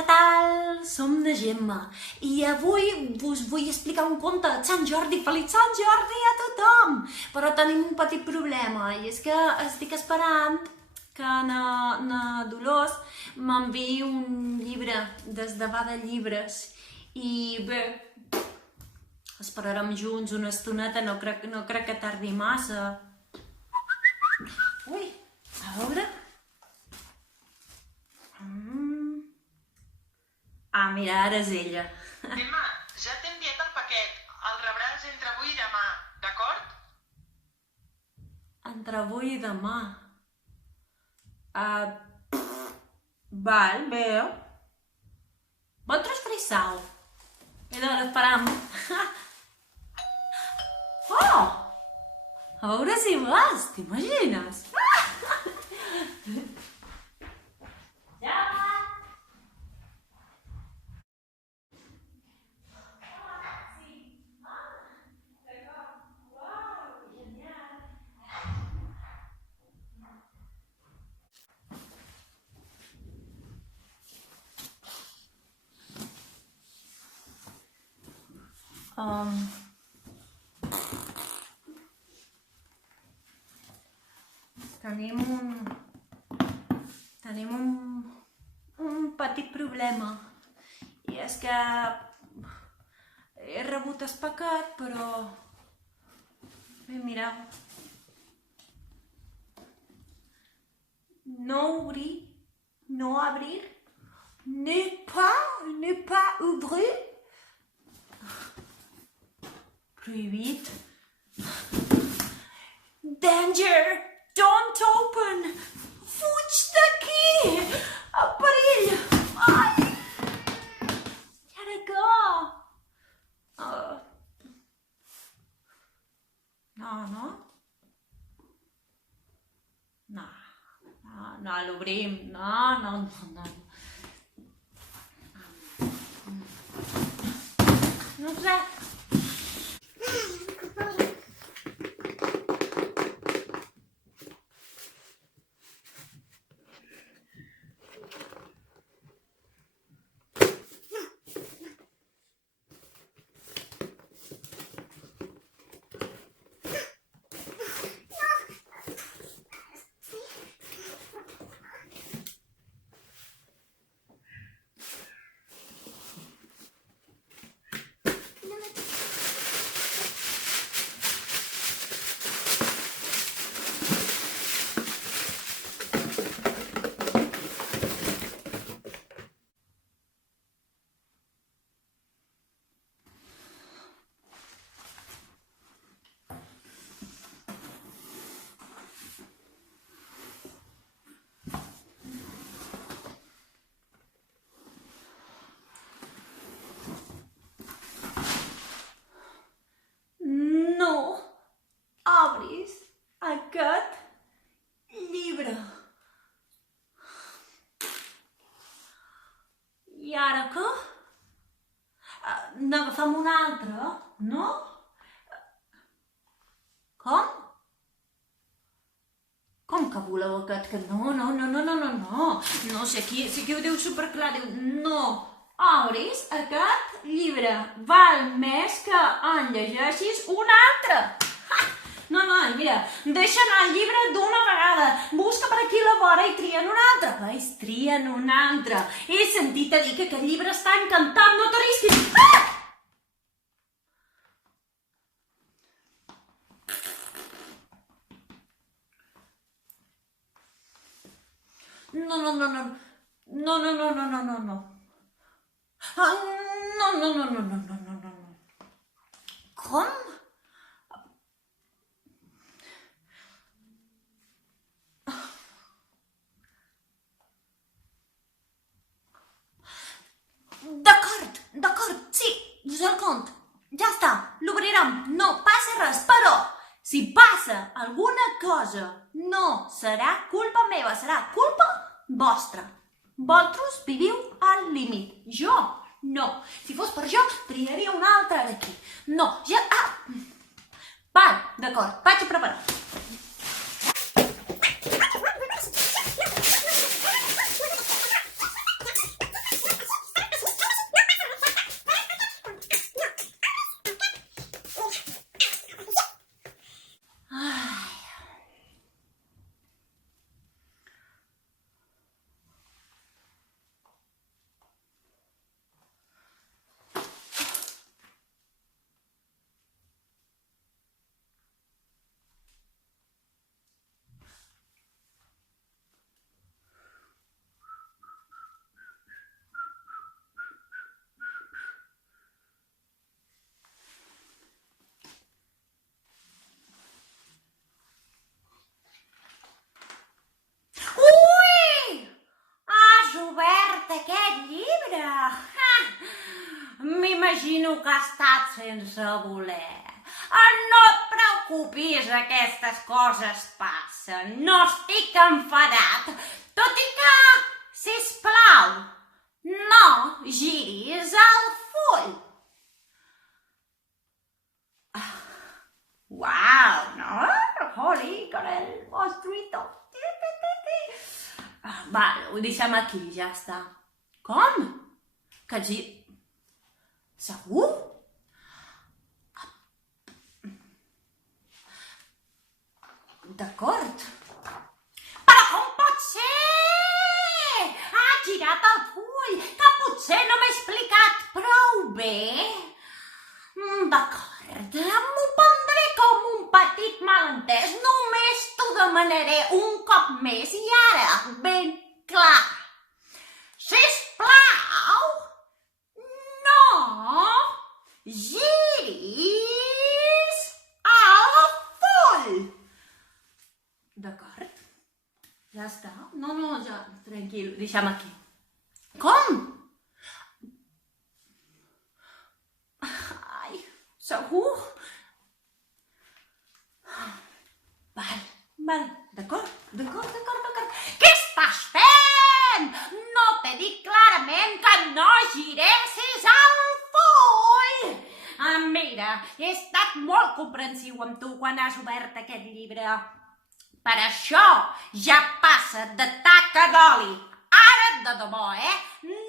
què tal? Som de Gemma i avui us vull explicar un conte de Sant Jordi. Feliç Sant Jordi a tothom! Però tenim un petit problema i és que estic esperant que na Dolors m'enviï un llibre des de Bada Llibres i bé, esperarem junts una estoneta, no crec que tardi massa. Ui, a veure... Ah, mira, ara és ella. Gemma, ja t'he enviat el paquet. El rebràs entre avui i demà, d'acord? Entre avui i demà. Val, bé. Vosaltres frisau. He d'ara esperam. Oh! A veure si vas, t'imagines? Tenim un petit problema i és que he rebut el paquet, però bé, mireu, no obrir, no abrir, ne pas ouvrir, prohibit, danger, don't open, fuig d'aquí, el perill, ai, i ara què? No, l'obrim, no. No sé. Obris aquest llibre. I ara què? N'agafem un altre, no? Com? Com que voleu aquest? Que no. No, si aquí ho diu superclar, diu no. Obris aquest llibre. Val més que en llegeixis un altre. No, mira, deixa anar el llibre d'una vegada, busca per aquí la vora i trien un altre. Veus, trien un altre. He sentit a dir que aquest llibre està encantat, no t'arrisquis. Ah! No. Com? D'acord, sí, us el conto. Ja està, l'obrirem, no passa res, però si passa alguna cosa no serà culpa meva, serà culpa vostra. Vosaltres viviu al límit, jo no. Si fos per jo, triaria un altre d'aquí. No, ja... Val, d'acord, vaig a preparar. obert aquest llibre? M'imagino que ha estat sense voler. No et preocupis, aquestes coses passen. No estic enfadat. Tot i que, sisplau, no giris el full. Uau, no? Holy, carell, mostruito. Va, ho deixem aquí, ja està. Com? Que segur? D'acord. Però com pot ser? Ha girat el full, que potser no m'he explicat prou bé. D'acord, m'ho prendré com un petit malentès. Només t'ho demanaré un cop més i ara, ben clar. Sisplau, no giris el full. D'acord, ja està. No, ja, tranquil, deixa'm aquí. Com? Ai, segur? Val, d'acord. Què estàs fent? No t'he dit clarament que no giressis el full. Mira, he estat molt comprensiu amb tu quan has obert aquest llibre. Per això ja passa de taca d'oli. Ara, de debò,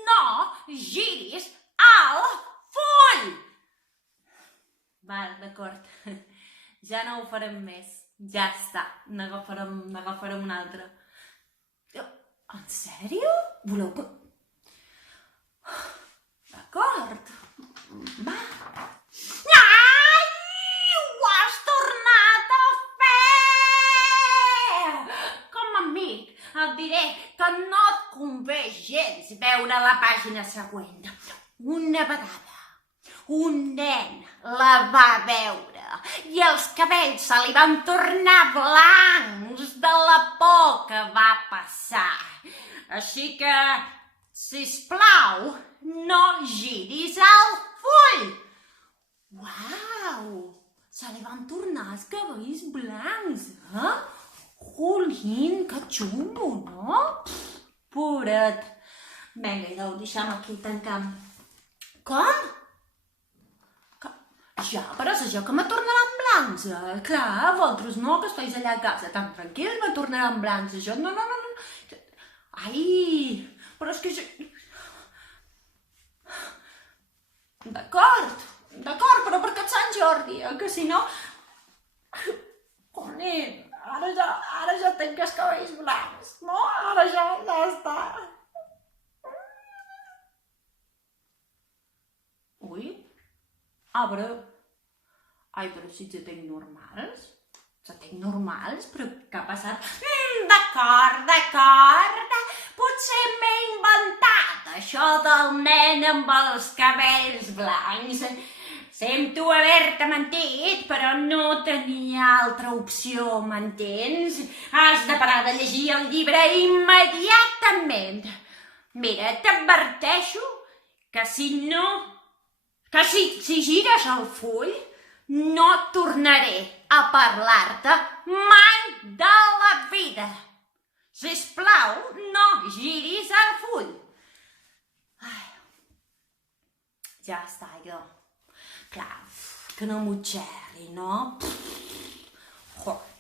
no giris el full. Val, d'acord. Ja no ho farem més. Ja està. N'agafarem un altre. En sèrio? Voleu que... D'acord. Va. Ai! Ho has tornat a fer! Com a amic, et diré que no et convé gens veure la pàgina següent. Una vegada un nen la va veure i els cabells se li van tornar blancs de la por que va passar. Així que, sisplau, no giris el full. Uau! Se li van tornar els cabells blancs, Jolín, que xungo, no? Pobret. Vinga, idò, deixa'm aquí tancant. Com? Ja, però és això que me tornaran blancs. Clar, vosaltres no, que esteu allà a casa tan tranquils, me tornaran blancs. Això, no. Ai, però és que... D'acord, però per cap Sant Jordi, que si no... Conin, ara ja tinc els cabells blancs, no? Ara ja està. Ui, però... Ai, però si ja tinc normals? Ja tinc normals? Però què ha passat? D'acord. Potser m'he inventat això del nen amb els cabells blancs. Sento haver-te mentit, però no tenia altra opció, m'entens? Has de parar de llegir el llibre immediatament. Mira, t'adverteixo que si gires el full, no tornaré a parlar-te mai de la vida. Sisplau, no giris el full. Ja està, jo. Clar, que no m'ho xerri, no?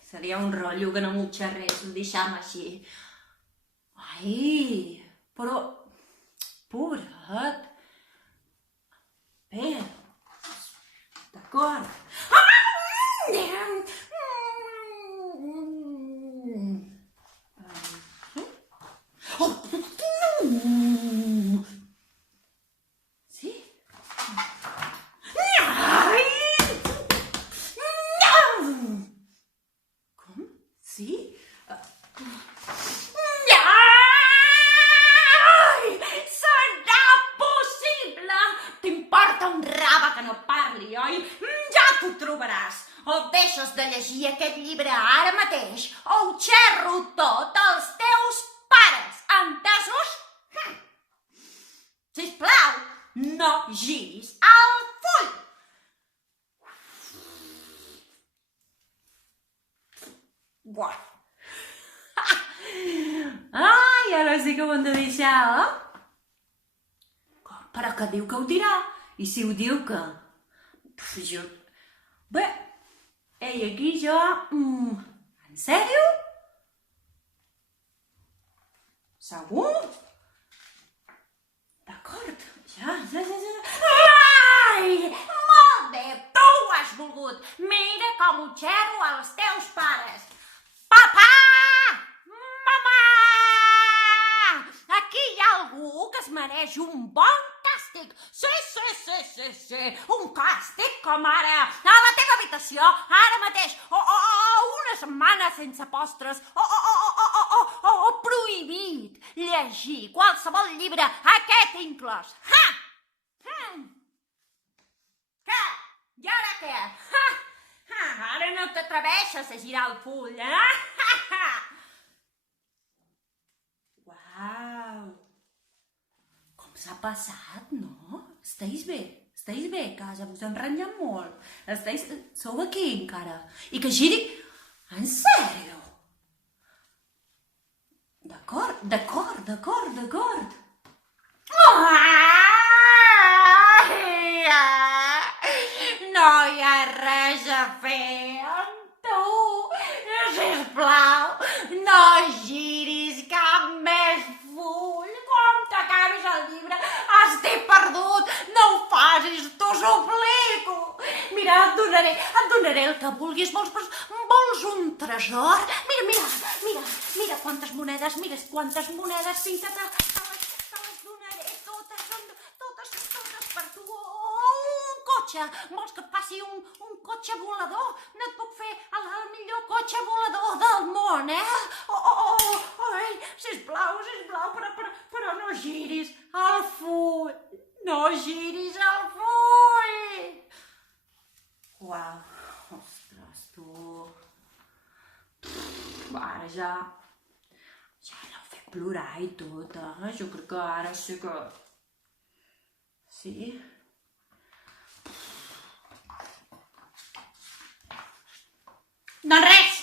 Seria un rotllo que no m'ho xerrés, ho deixam així. Ai, però... Pobret. Bé, d'acord. Sí? Com? Sí? Serà possible! T'importa un rave que no parli, oi? Ja t'ho trobaràs. O deixes de llegir aquest llibre ara mateix, o ho xerro tot als teus pares, entesos? no giris el full. Buah. Ai, ara sí que ho hem de deixar, Però que diu que ho dirà? I si ho diu que... Jo... Bé, aquí jo... En sèrio? Segur? D'acord, ja. Ai, molt bé, tu ho has volgut. Mira com ho xerro als teus pares. Papà! Mamà! Aquí hi ha algú que es mereix un bon càstig. Sí. Un càstig com ara a la teva habitació, ara mateix. O una setmana sense postres. O prohibit llegir qualsevol llibre, aquest inclòs. Ha! Què? I ara què? Ara no t'atreveixes a girar el full, Uau! Com s'ha passat, no? Estáis bé, a casa? Us han renyat molt? Sou aquí encara? I que giri... En sèrio? D'acord. No hi ha res a fer amb tu. Sisplau, no giris cap més full. Quan t'acabis el llibre, estic perdut. No ho facis, t'ho suplico. Mira, et donaré el que vulguis. Vols un tresor? Mira quantes monedes tinc que te les donaré totes per tu. Un cotxe, vols que et passi un cotxe volador? No et puc fer el millor cotxe volador del món, Ai, sisplau, però no giris el full. Uau, ostres, tu... Ara ja l'heu fet plorar i tot, Jo crec que ara sí que... Sí? Doncs res!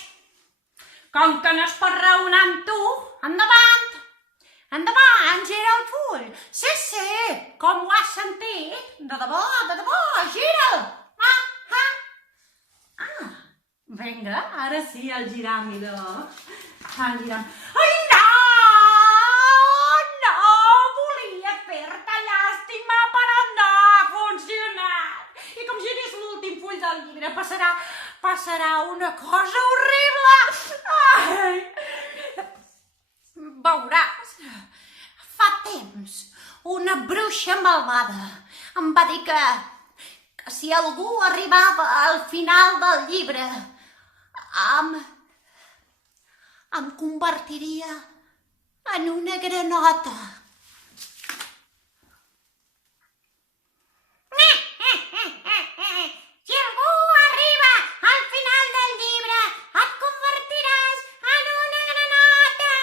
Com que no es pot raonar amb tu, endavant! Gira el full! Sí, com ho has sentit? De debò, gira'l! Vinga, ara sí, el giram, idò. Ai, no! Volia fer-te llàstima, però no ha funcionat. I com giris l'últim full del llibre, passarà una cosa horrible. Ai! Veuràs. Fa temps, una bruixa malvada em va dir que si algú arribava al final del llibre, em convertiria en una granota. Si algú arriba al final del llibre, et convertiràs en una granota.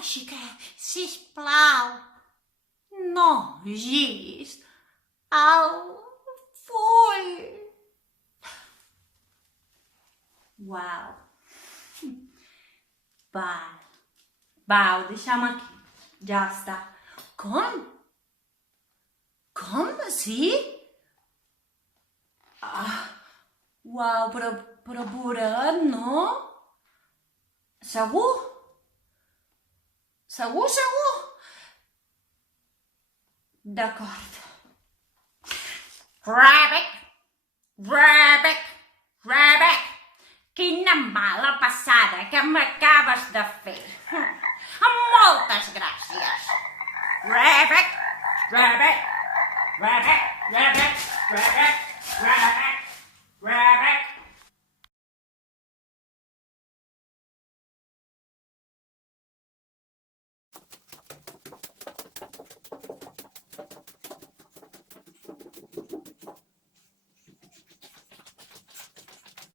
Així que, sisplau, no giris el full. Uau. Va, ho deixem aquí. Ja està. Com? Sí? Uau, però pobret, no? Segur? D'acord. Rabbit! Quina mala passada que m'acabes de fer. Moltes gràcies. Rabbit!